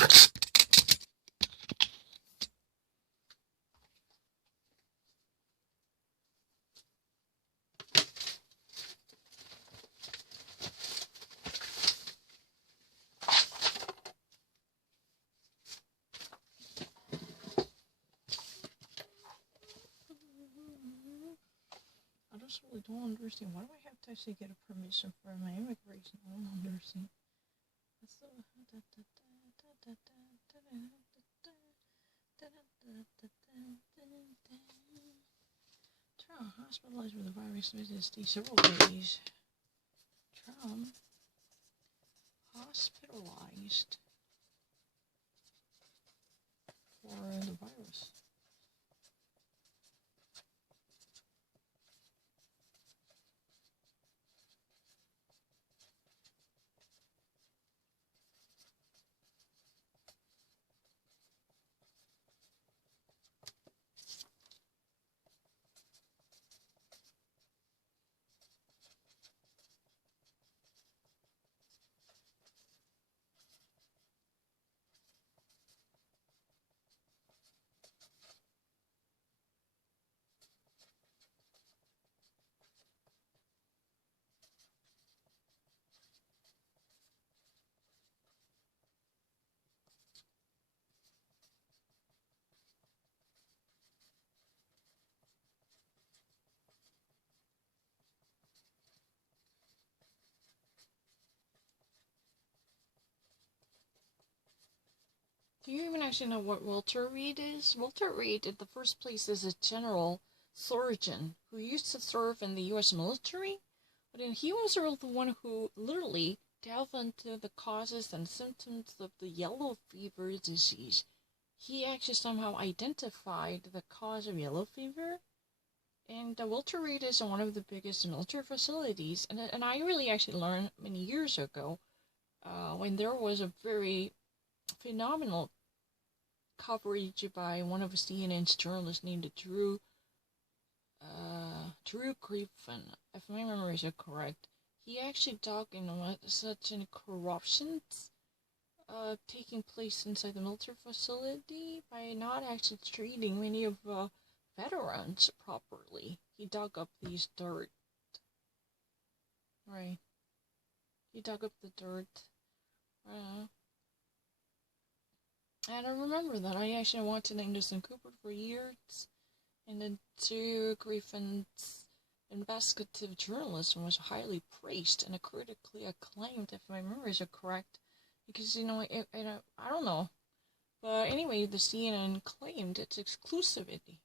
I just really don't understand. Why do I have to actually get a permission for my immigration? I don't understand. Trump hospitalized with the virus visited several days. Trump hospitalized for the virus. Do you even actually know what Walter Reed is? Walter Reed, in the first place, is a general surgeon who used to serve in the U.S. military. But then he was the one who literally delved into the causes and symptoms of the yellow fever disease. He actually somehow identified the cause of yellow fever. And Walter Reed is one of the biggest military facilities. And I really actually learned many years ago when there was a very phenomenal coverage by one of CNN's journalists named Drew Griffin, if my memory is correct. He actually talked such corruptions taking place inside the military facility by not actually treating many of veterans properly. He dug up these dirt. Right. He dug up the dirt. And I remember that I actually wanted Anderson Cooper for years, and then Drew Griffin's investigative journalism was highly praised and critically acclaimed, if my memories are correct, because, I don't know. But anyway, the CNN claimed its exclusivity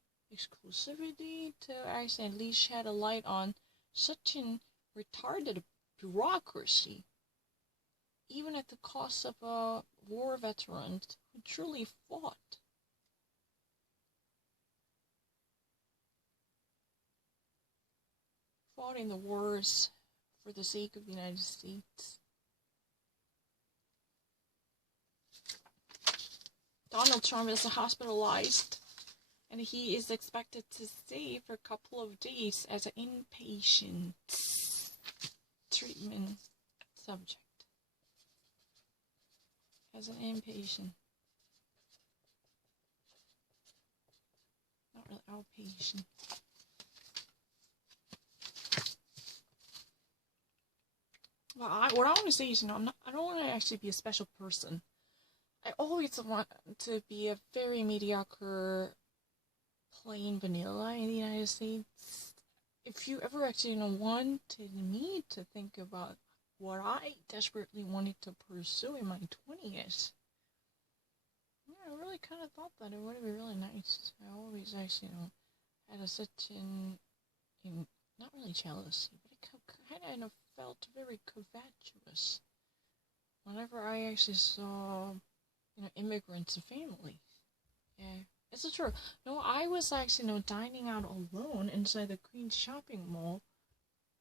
to actually at least shed a light on such an retarded bureaucracy, even at the cost of war veterans who truly fought. Fought in the wars for the sake of the United States. Donald Trump is hospitalized, and he is expected to stay for a couple of days as an inpatient treatment subject. As an inpatient. Not really outpatient. Well, what I want to say is, I don't want to actually be a special person. I always want to be a very mediocre, plain vanilla in the United States. If you ever actually wanted me to think about what I desperately wanted to pursue in my 20s, I really kind of thought that it would be really nice. I always actually, had such not really jealousy, but it kind of felt very covetous whenever I actually saw, immigrants and families. Yeah, it's true. No, I was actually, dining out alone inside the Queen's shopping mall.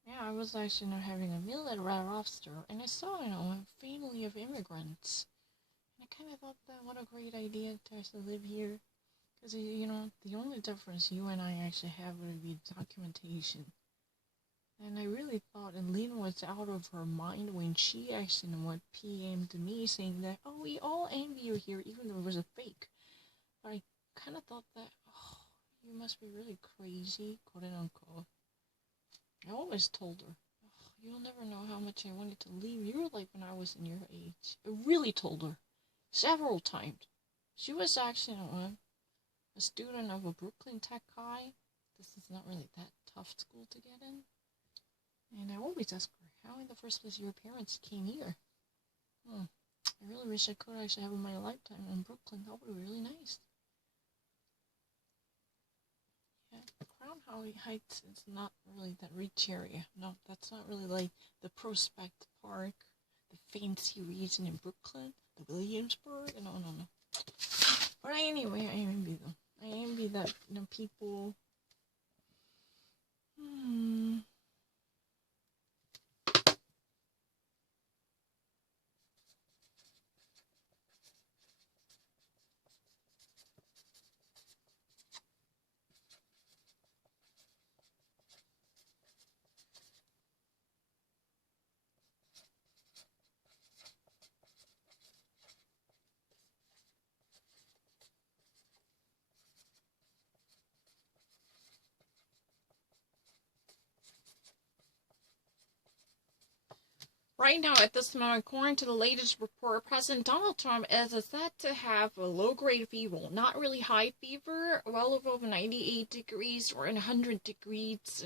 Yeah, I was actually, having a meal at Red Lobster, and I saw, a family of immigrants. And I kind of thought that what a great idea to actually live here. Because, the only difference you and I actually have would be documentation. And I really thought Lynn was out of her mind when she actually PM'd me saying that, oh, we all envy you here, even though it was a fake. But I kind of thought that, oh, you must be really crazy, quote unquote. I always told her, oh, you'll never know how much I wanted to leave your life when I was in your age. I really told her several times. She was actually a student of a Brooklyn Tech High. This is not really that tough school to get in. And I always ask her, how in the first place your parents came here? I really wish I could actually have in my lifetime in Brooklyn. That would be really nice. Yeah, Crown Heights is not really that rich area. No, that's not really like the Prospect Park, the fancy region in Brooklyn, the Williamsburg. No. But anyway, I envy them. I envy that, people... Right now, at this moment, according to the latest report, President Donald Trump is said to have a low-grade fever, not really high fever, well above 98 degrees or 100 degrees,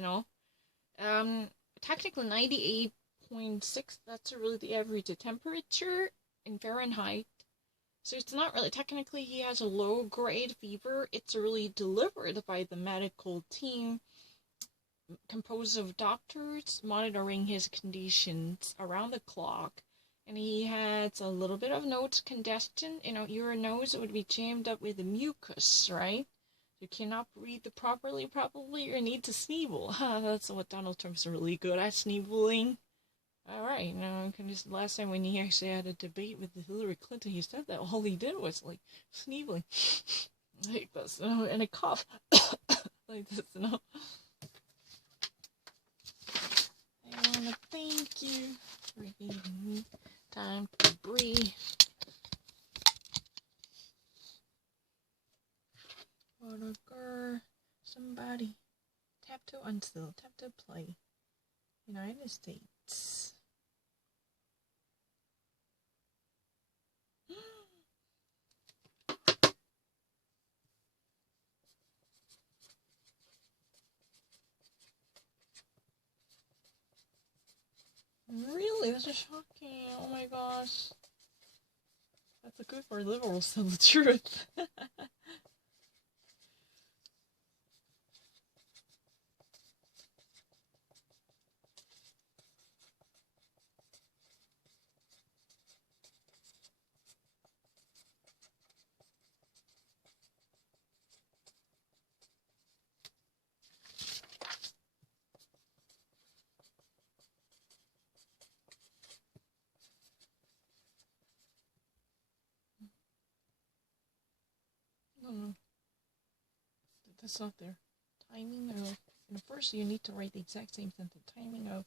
Technically 98.6, that's really the average temperature in Fahrenheit. So it's not really, technically he has a low-grade fever. It's really delivered by the medical team, composed of doctors monitoring his conditions around the clock, and he has a little bit of nose congestion. Your nose would be jammed up with the mucus, right? You cannot breathe properly, probably, or need to sneeze. That's what Donald Trump's really good at, sneezing. Alright, because last time when he actually had a debate with Hillary Clinton, he said that all he did was, sneezing. Like this, and a cough. Like this, I want to thank you for giving me time to breathe. What a girl. Somebody. Tap to unstill. Tap to play. United States. Really? This is shocking. Oh my gosh. That's a good for liberals to tell the truth. No. That's not there. Timing of... And first you need to write the exact same sentence. Timing of...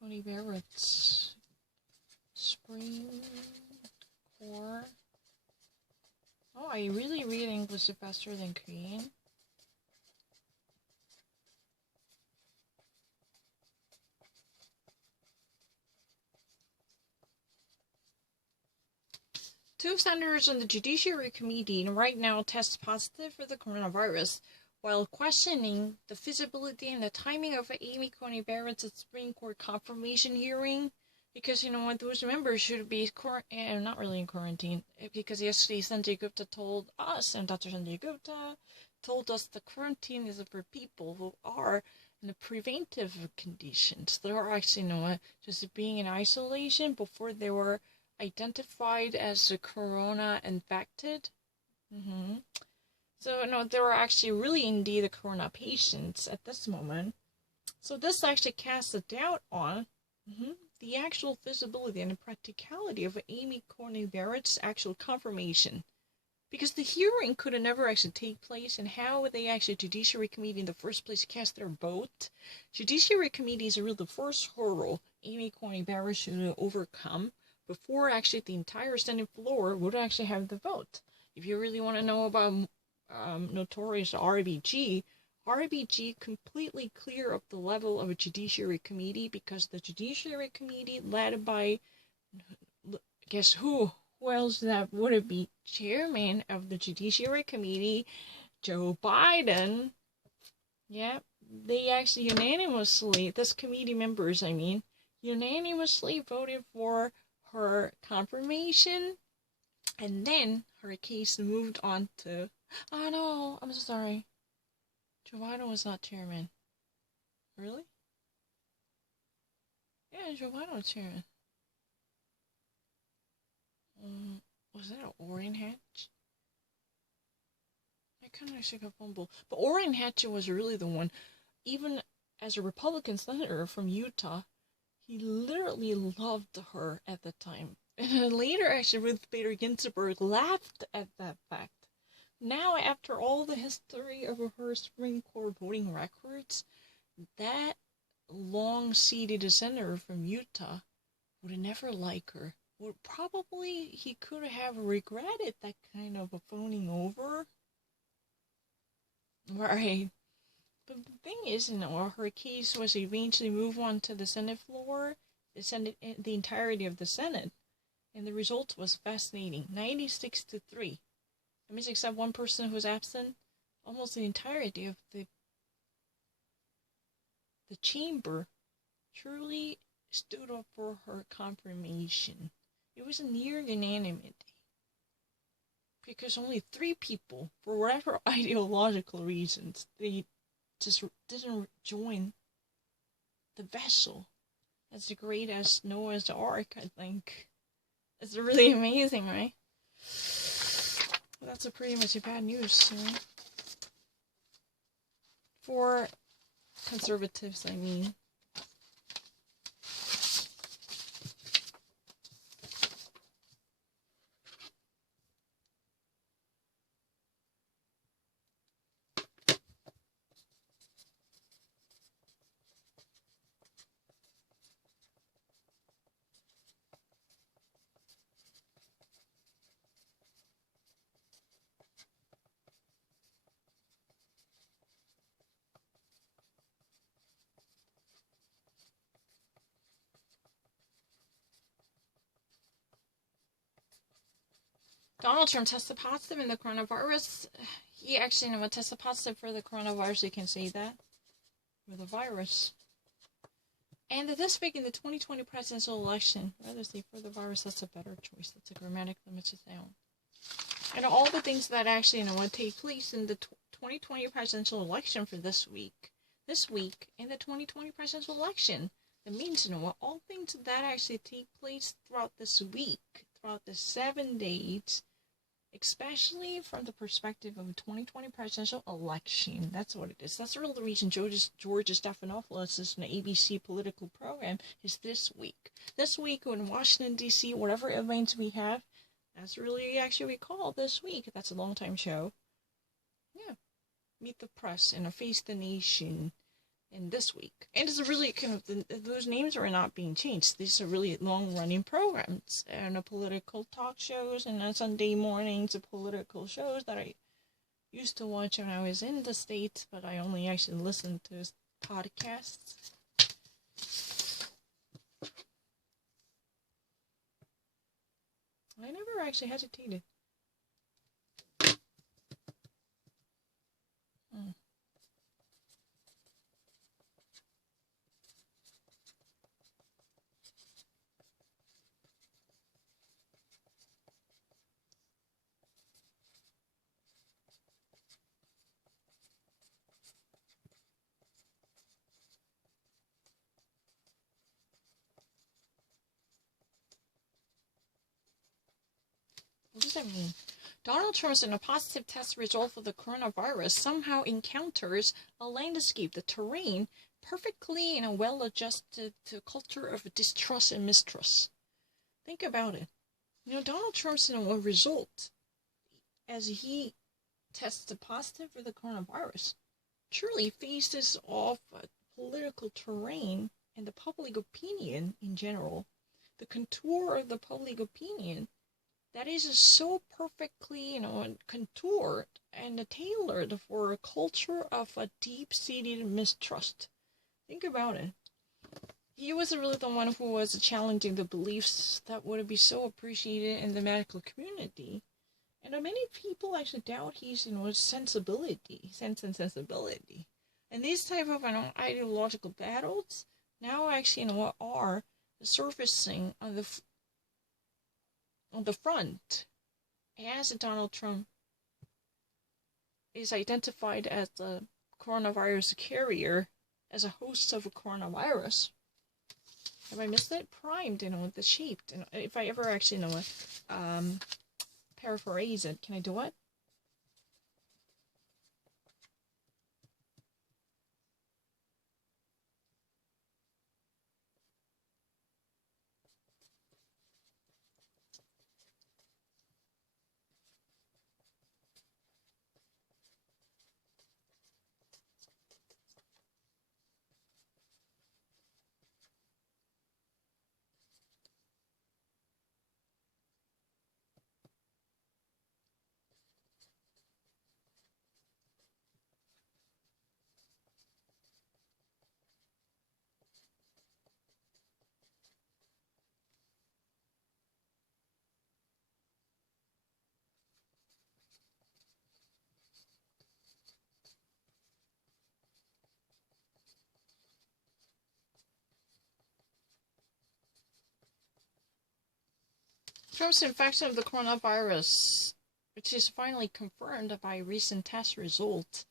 Coney Barrett's Spring Core. Oh, I really read English faster than Korean. Two senators on the Judiciary Committee right now test positive for the coronavirus while questioning the feasibility and the timing of Amy Coney Barrett's Supreme Court confirmation hearing. Because, those members should be not really in quarantine. Because yesterday Sanjay Gupta told us, and Dr. Sanjay Gupta told us the quarantine is for people who are in the preventive conditions. They are actually, just being in isolation before they were identified as the corona infected. So, they were actually really indeed the corona patients at this moment. So this actually casts a doubt on the actual feasibility and the practicality of Amy Coney Barrett's actual confirmation. Because the hearing could have never actually take place, and how would they actually, Judiciary Committee in the first place, cast their vote? Judiciary Committees are really the first hurdle Amy Coney Barrett should overcome before actually the entire Senate floor would actually have the vote. If you really want to know about notorious RBG completely clear up the level of a Judiciary Committee, because the Judiciary Committee led by, guess who? Who else that would it be? Chairman of the Judiciary Committee, Joe Biden. Yeah, they actually unanimously, this committee members, unanimously voted for her confirmation, and then her case moved on to, oh no, I'm so sorry. Joe Biden was not chairman. Really? Yeah, Joe Biden was chairman. Was that an Orrin Hatch? I kind of actually got fumbled. But Orrin Hatch was really the one. Even as a Republican senator from Utah, he literally loved her at the time. And later, actually, Ruth Bader Ginsburg laughed at that fact. Now, after all the history of her Supreme Court voting records, that long-seated senator from Utah would never like her. Would probably, he could have regretted that kind of a phoning over. Right. But the thing is, her case was eventually moved on to the Senate floor, the entirety of the Senate, and the result was fascinating. 96-3. That means except one person who was absent, almost the entirety of the chamber truly stood up for her confirmation. It was a near unanimity. Because only 3 people, for whatever ideological reasons, they just didn't join the vessel. As great as Noah's Ark, I think. It's really amazing, right? Well, that's pretty much bad news, for conservatives, I mean. Donald Trump tested positive in the coronavirus. He actually tested positive for the coronavirus, you can say that. For the virus. And this week in the 2020 presidential election, rather say for the virus, that's a better choice. That's a grammatic limited sound. And all the things that actually would take place in the 2020 presidential election for this week. This week in the 2020 presidential election. That means, all things that actually take place throughout this week, throughout the 7 days, especially from the perspective of a 2020 presidential election. That's what it is. That's the real reason George Stephanopoulos is an ABC political program is this week. This week in Washington, D.C., whatever events we have, that's really actually we call this week. That's a long time show. Yeah. Meet the Press and Face the Nation. In this week. And it's a really kind of, those names are not being changed. These are really long-running programs. And political talk shows and on Sunday mornings, political shows that I used to watch when I was in the States, but I only actually listened to podcasts. I never actually hesitated. What does that mean? Donald Trump's in a positive test result for the coronavirus somehow encounters a landscape, the terrain, perfectly in a well-adjusted to culture of distrust and mistrust. Think about it. Donald Trump's in a result as he tested positive for the coronavirus, truly faces off political terrain and the public opinion in general. The contour of the public opinion that is so perfectly, contoured and tailored for a culture of a deep-seated mistrust. Think about it. He was really the one who was challenging the beliefs that would be so appreciated in the medical community. And many people actually doubt his, sensibility, sense and sensibility. And these type of, ideological battles now actually, are surfacing on the front as Donald Trump is identified as the coronavirus carrier, as a host of a coronavirus. Have I missed it? Primed, the shaped. If I ever actually, paraphrase it, can I do it? Trump's infection of the coronavirus, which is finally confirmed by recent test results,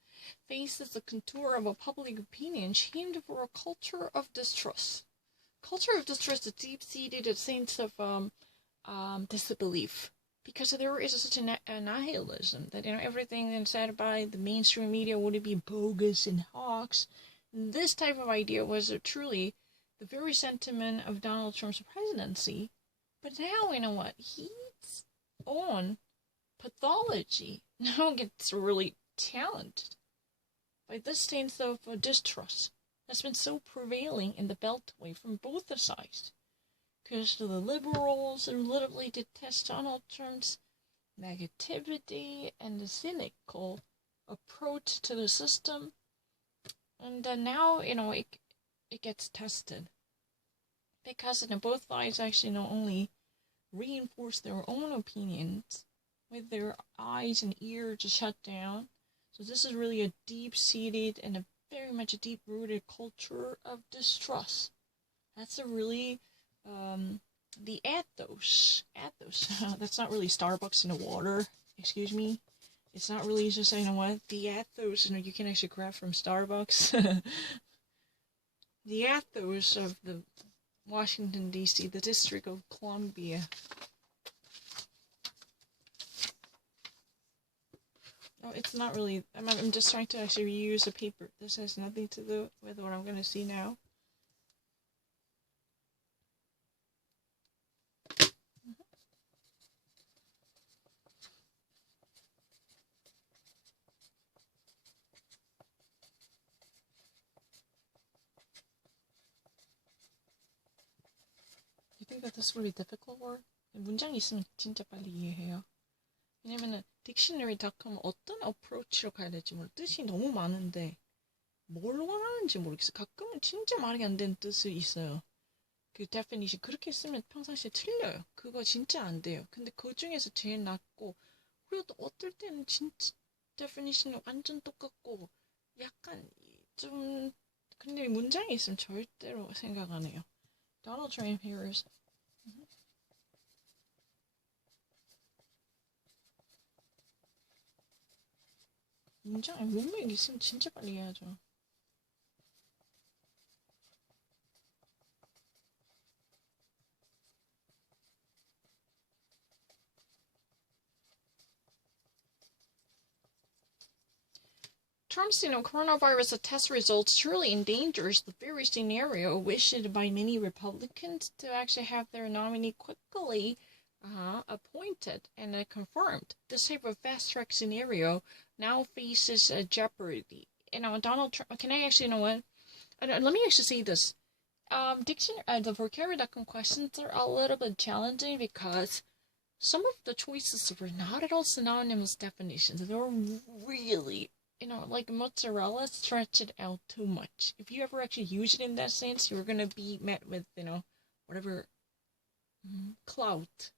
faces the contour of a public opinion shamed for a culture of distrust. Culture of distrust is deep-seated sense of disbelief, because there is such a nihilism that everything that's said by the mainstream media would be bogus and hoax. And this type of idea was truly the very sentiment of Donald Trump's presidency. But now, he's on pathology now gets really talented by this sense of distrust that's been so prevailing in the Beltway from both the sides. Because the liberals literally detest Donald Trump's negativity and the cynical approach to the system. And now, it gets tested. Because both sides actually not only reinforce their own opinions with their eyes and ears shut down. So this is really a deep-seated and a very much a deep-rooted culture of distrust. That's a really, the ethos, that's not really Starbucks in the water, excuse me. It's not really just, the ethos, you can actually grab from Starbucks. The ethos of the Washington, D.C., the District of Columbia. Oh, it's not really, I'm just trying to actually reuse a paper. This has nothing to do with what I'm going to see now. You think that this would be difficult word? 문장이 있으면 진짜 빨리 이해해요. 왜냐면은 딕셔너리닷컴 어떤 어프로치로 가야 될지 모르겠어요. 뜻이 너무 많은데 뭘 원하는지 모르겠어요. 가끔은 진짜 말이 안 되는 뜻이 있어요. 그 definition 그렇게 쓰면 평상시에 틀려요. 그거 진짜 안 돼요. 근데 그 중에서 제일 낫고, 그리고 또 어떨 때는 진짜 definition 완전 똑같고 약간 좀, 근데 문장이 있으면 절대로 생각 안 해요. Donald Trump here is 문장에 문맥 있으면 진짜 빨리 해야죠. Trump's, coronavirus test results truly endangers the very scenario wished by many Republicans to actually have their nominee quickly appointed and confirmed. This type of fast track scenario now faces a jeopardy. Donald Trump. Can I actually, what? Let me actually say this. The vocabulary questions are a little bit challenging because some of the choices were not at all synonymous definitions. They were really, like mozzarella, stretch it out too much. If you ever actually use it in that sense, you're gonna be met with, whatever clout.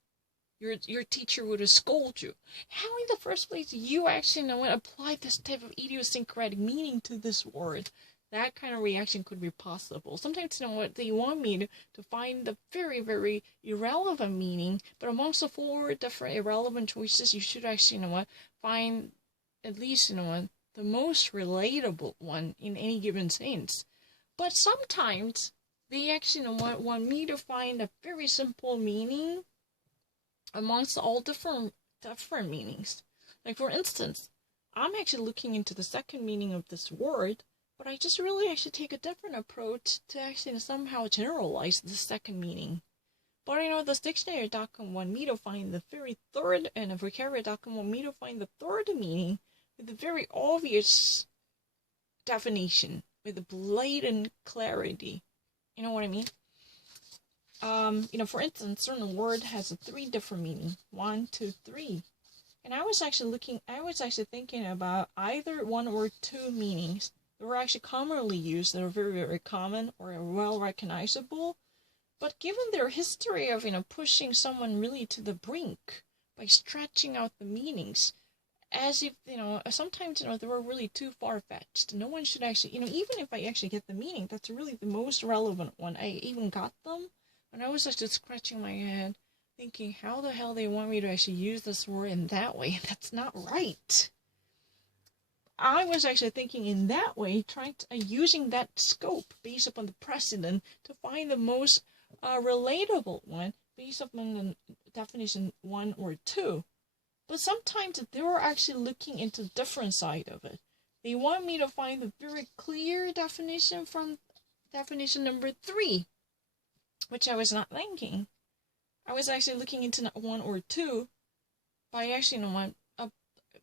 Your teacher would have scolded you. How in the first place do you actually apply this type of idiosyncratic meaning to this word? That kind of reaction could be possible. Sometimes, they want me to find the very, very irrelevant meaning, but amongst the 4 different irrelevant choices, you should actually, find at least, the most relatable one in any given sense. But sometimes, they actually, want me to find a very simple meaning amongst all different meanings. Like, for instance, I'm actually looking into the second meaning of this word, but I just really actually take a different approach to actually somehow generalize the second meaning. But this dictionary.com want me to find the very third, and the vocabulary.com want me to find the third meaning with a very obvious definition, with a blatant clarity. You know what I mean? For instance, certain word has 3 different meanings. 1, 2, 3. And I was actually thinking about either 1 or 2 meanings that were actually commonly used, that are very, very common or well recognizable. But given their history of, pushing someone really to the brink by stretching out the meanings, as if, sometimes, they were really too far-fetched. No one should actually, even if I actually get the meaning, that's really the most relevant one. I even got them, and I was just scratching my head, thinking, how the hell they want me to actually use this word in that way? That's not right. I was actually thinking in that way, using that scope based upon the precedent to find the most relatable one based upon the definition 1 or 2. But sometimes they were actually looking into the different side of it. They want me to find the very clear definition from definition number 3, which I was not thinking. I was actually looking into 1 or 2 by actually,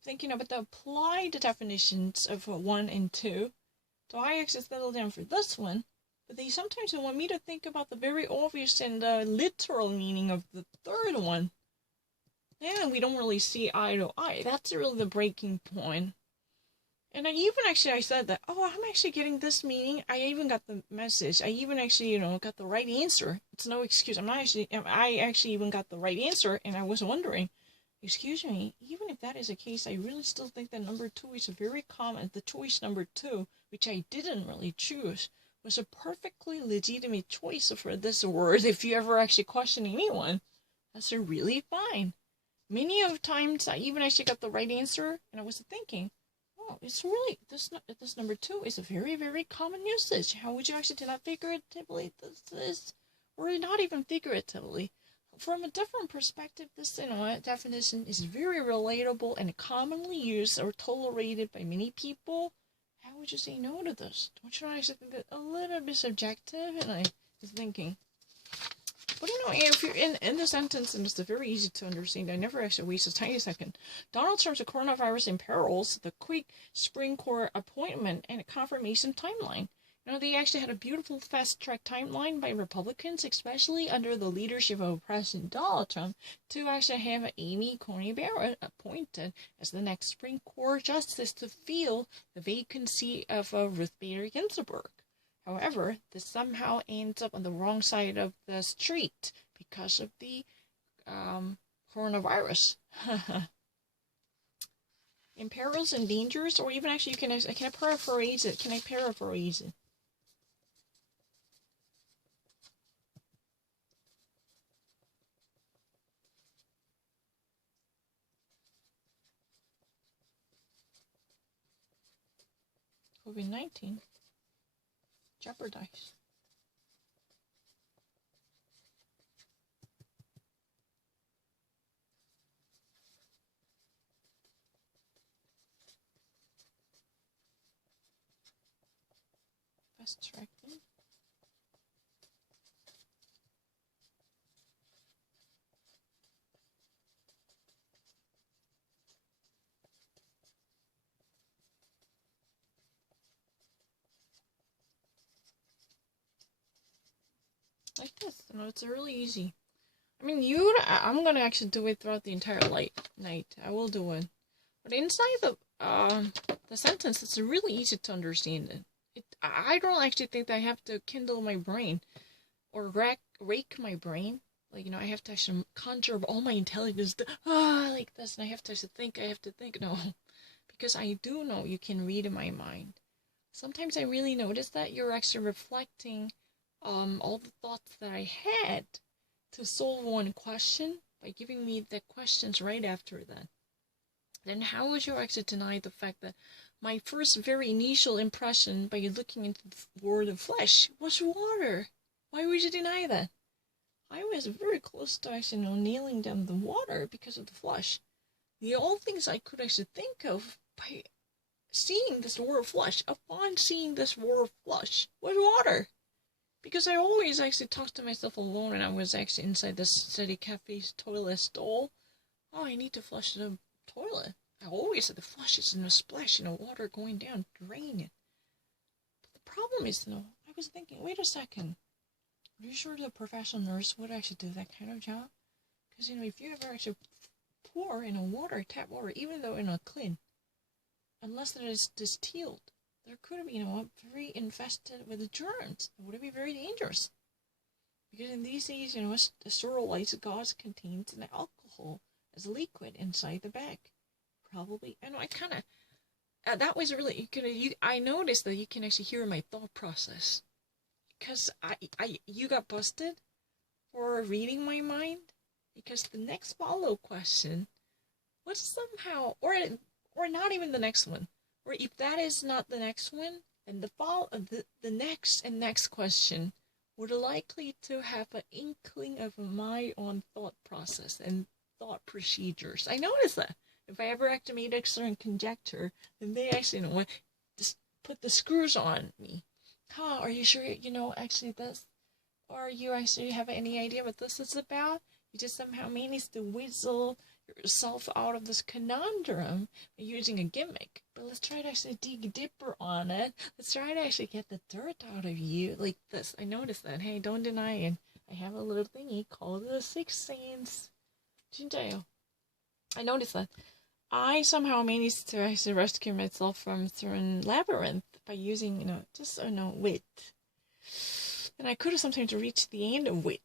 thinking about the applied definitions of 1 and 2. So I actually settled down for this one. But they sometimes want me to think about the very obvious and literal meaning of the third one. And we don't really see eye to eye. That's really the breaking point. And I said that, I'm actually getting this meaning. I even got the message. I even actually, got the right answer. It's no excuse. I actually even got the right answer, and I was wondering, excuse me, even if that is the case, I really still think that number 2 is very common. The choice number 2, which I didn't really choose, was a perfectly legitimate choice for this word. If you ever actually question anyone, that's really fine. Many of times, I even actually got the right answer, and I was thinking, it's really, this number 2 is a very, very common usage. How would you actually do that figuratively? Or not even figuratively. From a different perspective, this definition is very relatable and commonly used or tolerated by many people. How would you say no to this? Don't you actually think that a little bit subjective? And I was thinking, but if you're in the sentence, and it's very easy to understand, I never actually waste a tiny second. Donald Trump's coronavirus imperils the quick Supreme Court appointment and confirmation timeline. They actually had a beautiful fast-track timeline by Republicans, especially under the leadership of President Donald Trump, to actually have Amy Coney Barrett appointed as the next Supreme Court justice to fill the vacancy of Ruth Bader Ginsburg. However, this somehow ends up on the wrong side of the street because of the coronavirus. Imperils and dangers, or even actually, can I paraphrase it? COVID-19 jeopardize. Fast tracking. Like this. It's really easy. I mean, I'm gonna actually do it throughout the entire night. I will do it. But inside the sentence, it's really easy to understand it. I don't actually think that I have to kindle my brain or rake my brain. Like, I have to actually conjure up all my intelligence like this, and I have to think. No, because I do know you can read my mind. Sometimes I really notice that you're actually reflecting all the thoughts that I had to solve one question by giving me the questions right after that. Then how would you actually deny the fact that my first very initial impression by looking into the world of flesh was water? Why would you deny that? I was very close to actually nailing down the water because of the flesh. The only things I could actually think of by seeing this world of flesh, upon seeing this world of flesh, was water. Because I always actually talked to myself alone and I was actually inside this city cafe's toilet stall. Oh, I need to flush the toilet. I always said the flush is in a splash, water going down, drain it. But the problem is, I was thinking, wait a second. Are you sure the professional nurse would actually do that kind of job? Because, if you ever actually pour in a water, tap water, even though in a clean, unless it is distilled, there could be, very infested with germs. It would be very dangerous. Because in these days, the sterilized gauze contains an alcohol as a liquid inside the bag. Probably, I kind of, that was really, I noticed that you can actually hear my thought process. Because you got busted for reading my mind. Because the next follow question was somehow, or not even the next one, or if that is not the next one, then the next question would likely to have an inkling of my own thought process and thought procedures. I noticed that if I ever actually made a certain conjecture, then they actually just put the screws on me. Are you sure actually this, or you actually have any idea what this is about? You just somehow managed to whistle yourself out of this conundrum by using a gimmick. But let's try to actually dig deeper on it. Let's try to actually get the dirt out of you like this. I noticed that. Hey, don't deny it. I have a little thingy called the Sixth Sense. 진짜요. I noticed that. I somehow managed to actually rescue myself from a certain labyrinth by using, wit. And I could have sometimes reached the end of wit.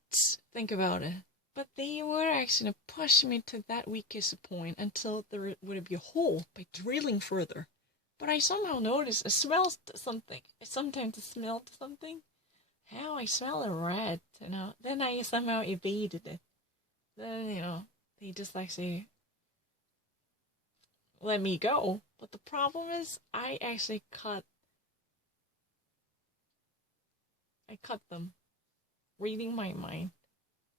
Think about it. But they would actually push me to that weakest point until there would be a hole by drilling further. But I somehow noticed I smelled something. I sometimes smelled something. How I smell a rat, Then I somehow evaded it. Then, they just actually let me go. But the problem is I actually cut them, reading my mind,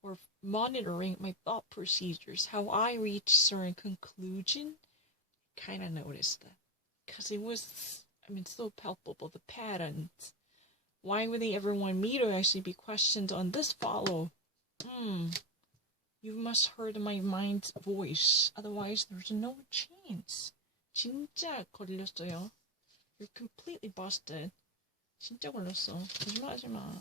or monitoring my thought procedures, how I reach certain conclusion. Kind of noticed that. Because it was, so palpable, the patterns. Why would they ever want me to actually be questioned on this follow? You must heard my mind's voice. Otherwise, there's no chance. 진짜 걸렸어요. You're completely busted. 진짜 걸렸어. 거짓말하지 마.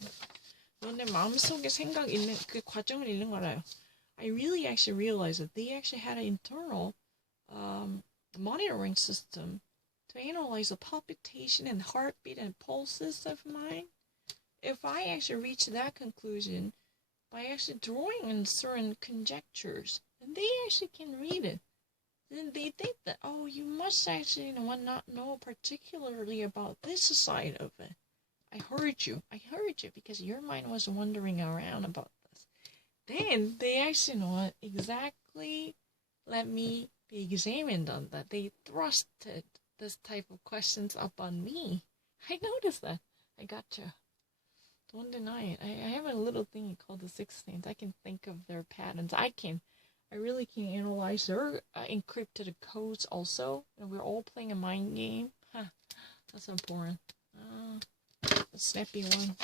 너 내 마음속에 생각 있는 그 과정을 읽는 거 알아요. I really actually realized that they actually had an internal monitoring system to analyze the palpitation and heartbeat and pulses of mine. If I actually reach that conclusion by actually drawing in certain conjectures, then they actually can read it. Then they think that, you must actually not know particularly about this side of it. I heard you because your mind was wandering around about this. Then they actually exactly let me be examined on that. They thrusted this type of questions up on me. I noticed that. I gotcha. Don't deny it. I have a little thing called the Sixth Sense. I can think of their patterns. I really can analyze their encrypted codes also. And we're all playing a mind game. That's so boring. A snappy one.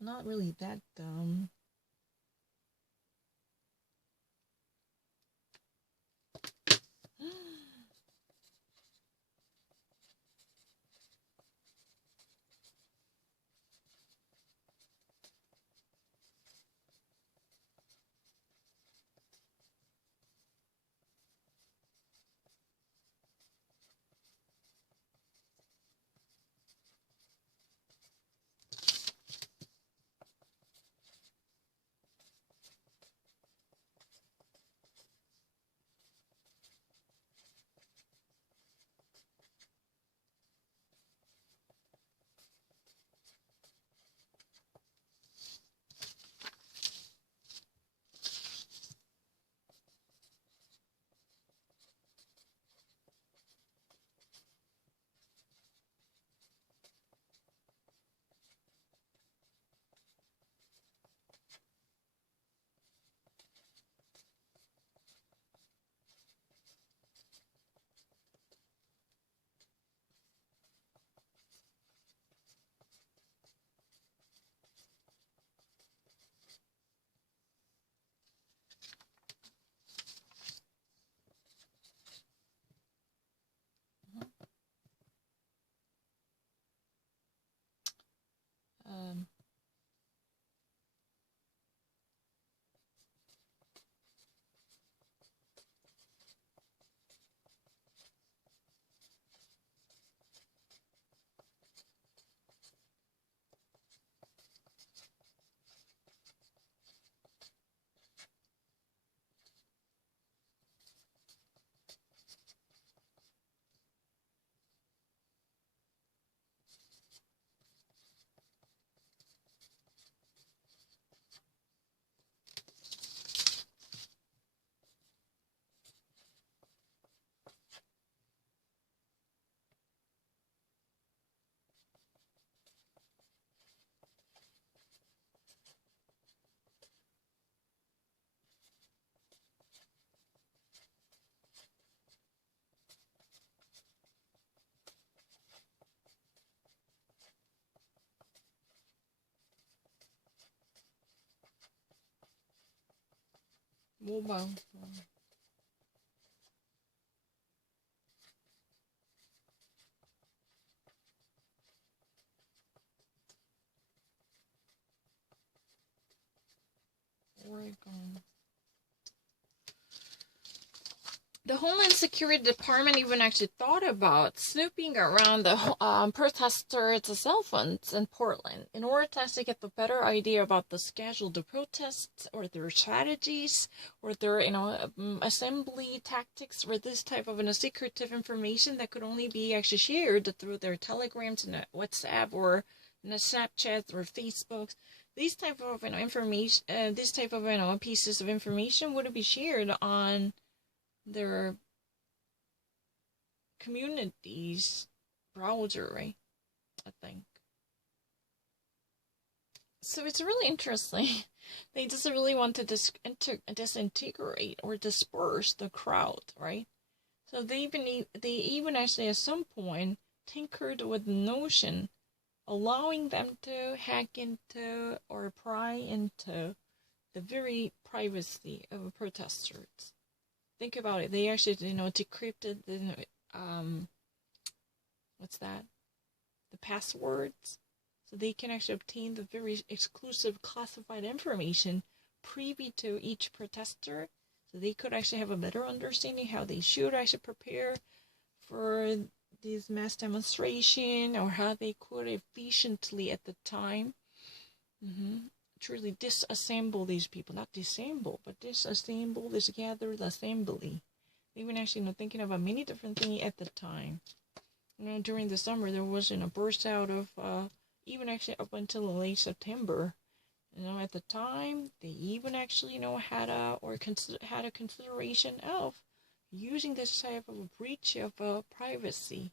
Not really that dumb. mobile. Oregon. The Homeland Security Department even actually thought about snooping around the protesters' cell phones in Portland in order to actually get the better idea about the scheduled protests or their strategies or their, assembly tactics or this type of secretive information that could only be actually shared through their telegrams and WhatsApp or Snapchat or Facebook. These type of information, this type of pieces of information would be shared on their community's browser, right? I think. So it's really interesting. They just really want to disintegrate or disperse the crowd, right? So they even actually at some point tinkered with the notion, allowing them to hack into or pry into the very privacy of protesters. Think about it. They actually, decrypted the, what's that? The passwords. So they can actually obtain the very exclusive classified information privy to each protester. So they could actually have a better understanding how they should actually prepare for these mass demonstration or how they could efficiently at the time truly disassemble these people. Not disassemble, but disassemble this gathered assembly. They were actually thinking about many different things at the time. During the summer there was a burst out of even actually up until late September. At the time they even actually had a consideration of using this type of a breach of privacy.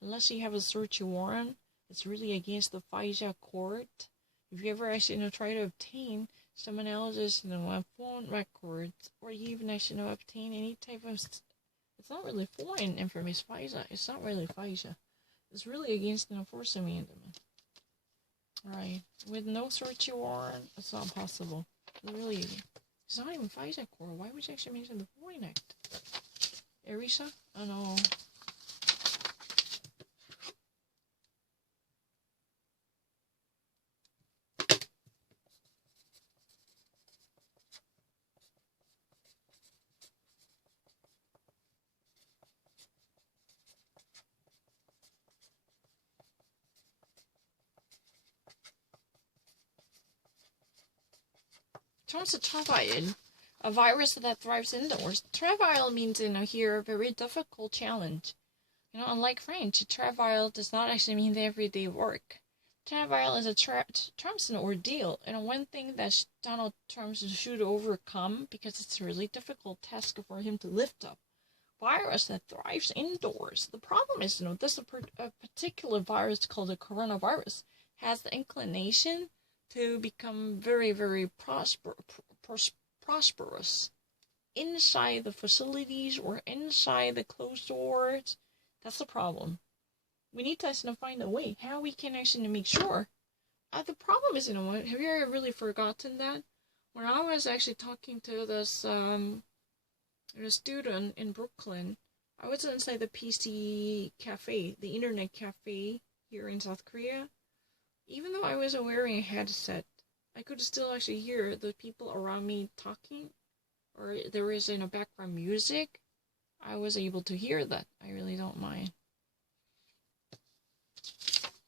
Unless you have a search warrant, it's really against the FISA court. If you ever actually try to obtain someone else's phone records, or you even actually obtain any type of, it's not really foreign information. FISA. It's not really FISA. It's really against the Enforcement Amendment. Right. With no search warrant, it's not possible. It's really, it's not even FISA court. Why would you actually mention the Foreign Act? Erisa? I know. Terms of travail, a virus that thrives indoors. Travail means, here, a very difficult challenge. Unlike French, travail does not actually mean the everyday work. Travail is Trump's an ordeal, and one thing that Donald Trump should overcome, because it's a really difficult task for him to lift up. Virus that thrives indoors. The problem is, this a particular virus called the coronavirus has the inclination to become very, very prosperous inside the facilities or inside the closed doors. That's the problem. We need to find a way how we can actually make sure. The problem is, what? Have you ever really forgotten that? When I was actually talking to this a student in Brooklyn, I was inside the PC cafe, the internet cafe here in South Korea. Even though I was wearing a headset, I could still actually hear the people around me talking, or there was background music. I was able to hear that. I really don't mind.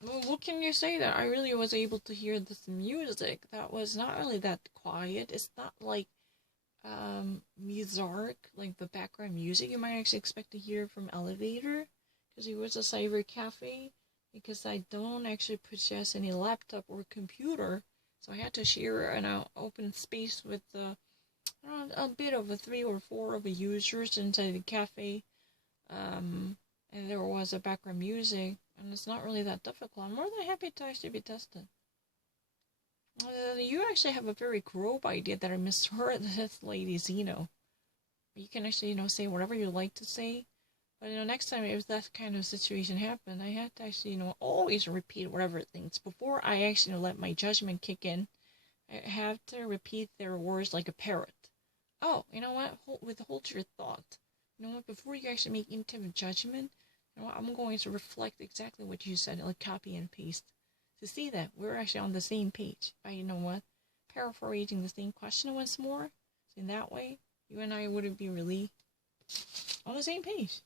Well, what can you say that I really was able to hear this music that was not really that quiet. It's not like Mozart, like the background music you might actually expect to hear from elevator, because it was a cyber cafe. Because I don't actually possess any laptop or computer, so I had to share an open space with a bit of 3 or 4 of the users inside the cafe, and there was a background music, and it's not really that difficult. I'm more than happy to actually be tested. You actually have a very grove idea that I misheard this lady Zeno. You can actually say whatever you like to say. But next time if that kind of situation happened, I had to actually always repeat whatever things before I actually let my judgment kick in. I have to repeat their words like a parrot. Oh, you know what? Hold your thought. You know what? Before you actually make any type of judgment, you know what? I'm going to reflect exactly what you said, like copy and paste, to see that we're actually on the same page. By, you know what? Paraphrasing the same question once more. So in that way, you and I wouldn't be really on the same page.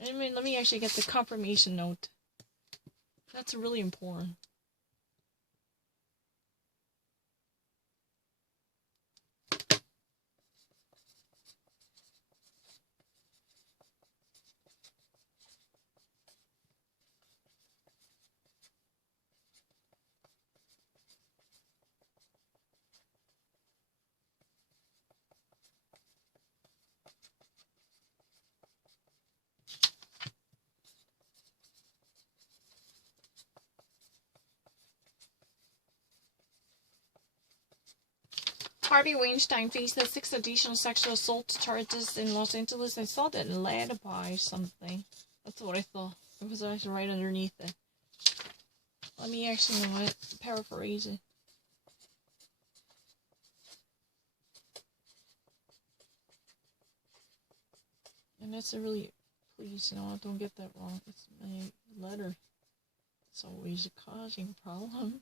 I mean, let me actually get the confirmation note. That's really important. Harvey Weinstein faces 6 additional sexual assault charges in Los Angeles. I saw that led by something. That's what I thought. It was actually right underneath it. Let me actually, you know what, paraphrase it. And that's a really, please, you know, don't get that wrong. It's my letter. It's always causing a problem.